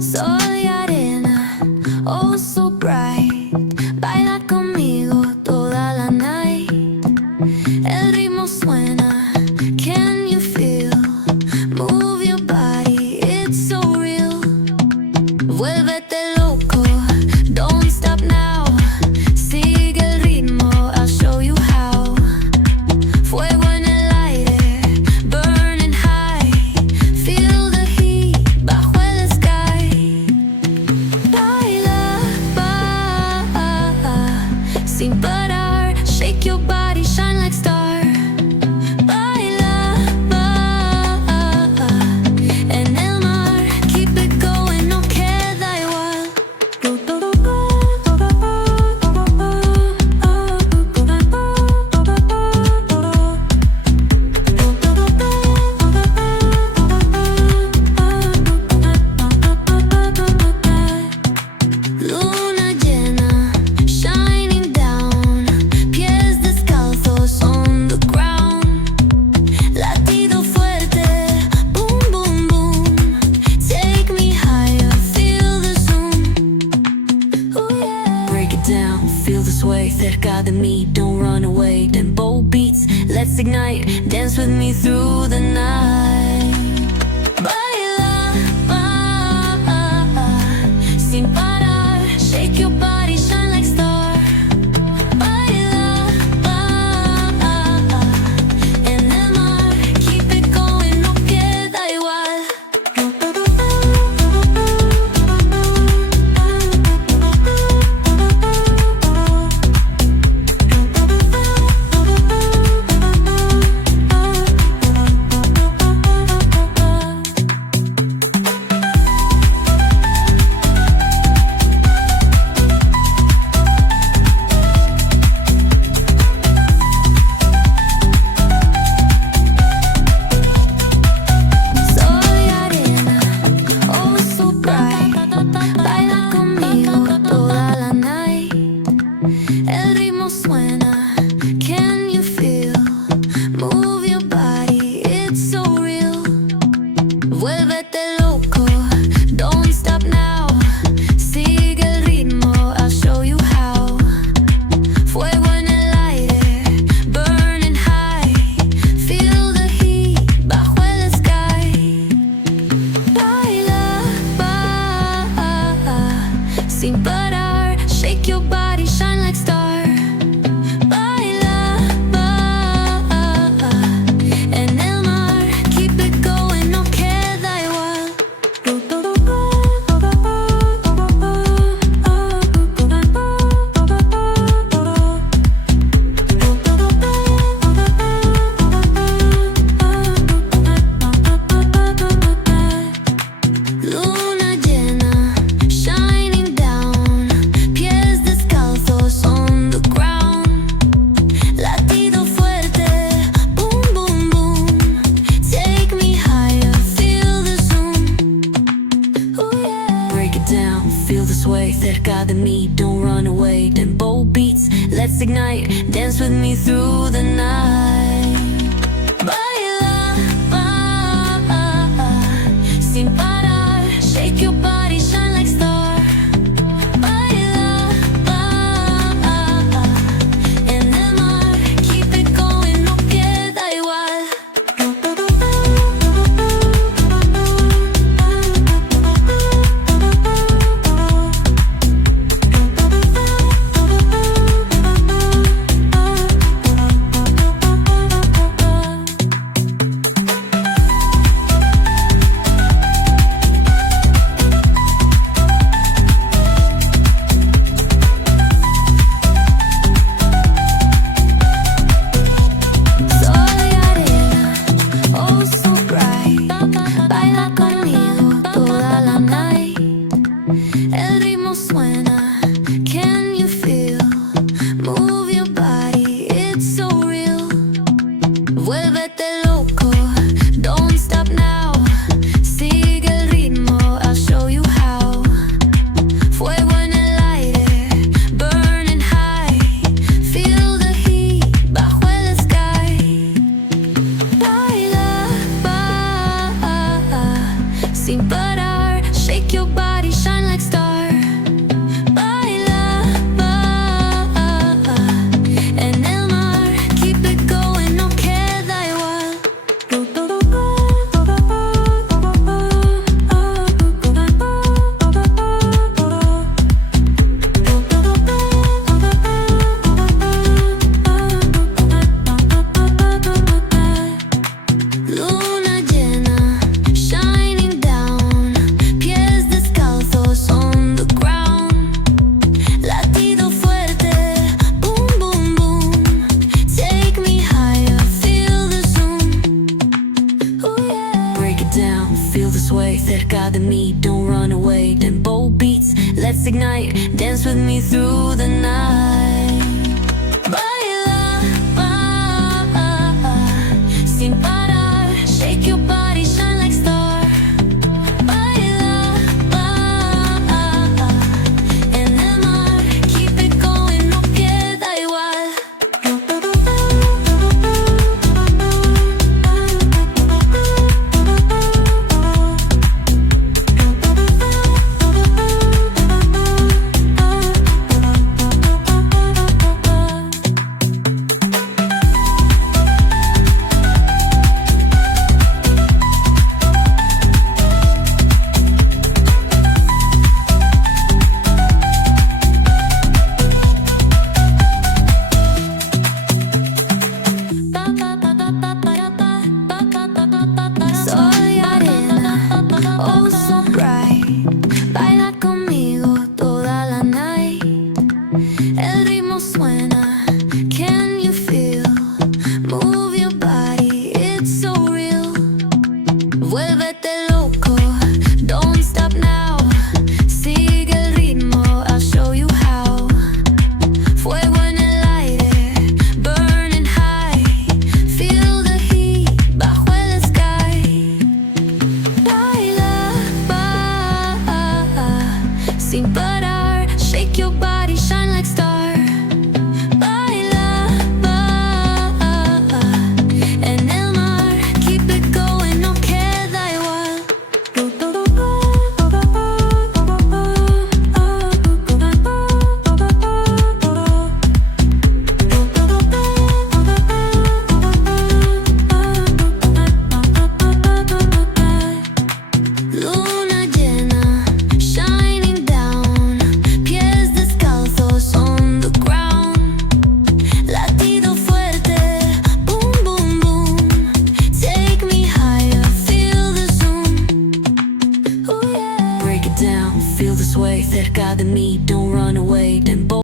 Sol y arena, oh so bright. Baila conmigo toda la night. El ritmo suena, can you feel? Move your body, it's so real. Vuélvete loco, don't stop now. Sigue el ritmo, I'll show you how. Fuego en el aire, burning high. Feel the heat bajo el sky. Baila, sin parar. Shake your body, shine like star. Baila, en el mar. Keep it going, no queda igual. Luna llena, shining down. Pies descalzos on the ground. Latido fuerte, boom, boom, boom. Take me higher, feel the zoom. Oh yeah. Break it down, feel the sway. Cerca de mí, don't run away. Tempo beats, let's ignite. Dance with me through the night. Baila, sin parar. Shake your body, shine like star. Baila, en el mar. Keep it going, no queda igual. Sol y arena, oh so bright. Baila conmigo toda la night. El ritmo suena, can you feel? Move your body, it's so real. Vuélvete loco, don't stop now. Sigue el ritmo, I'll show you how. Fuego en el aire, burning high. Feel the heat bajo el sky. Baila, sin parar. Shake your body, shine like star. Baila, en el mar. Keep it going, no queda igual. Luna llena, shining down. Pies descalzos on the ground. Latido fuerte, boom, boom, boom. Take me higher, feel the zoom. Oh yeah. Break it down, feel the sway. Cerca de mí, don't run away. Tempo beats, let's ignite. Dance with me through the night. Baila, sin parar. Shake your body, shine like star. Baila, en el mar. Keep it going, no queda igual. let's ignite. Dance with me through the night. Baila, sin parar. Shake your body, shine like star. Baila, en el mar. Keep it going, no queda igual. Soy arena, oh so bright. Baila conmigo toda la night. El ritmo suena, can you feel? Move your body, it's so real. Vuélvete loco, don't stop now. Sigue el ritmo, I'll show you how. Fuego en el aire, burning high. Feel the heat bajo el sky. Baila, sin parar. Shake your body, shine like star. Baila, en el mar. Keep it going, no queda igual. Luna llena, shining down. Pies descalzos on the ground. Latido fuerte, boom, boom, boom. Take me higher, feel the zoom. Oh yeah. Break it down, feel the sway cerca de mí. Don't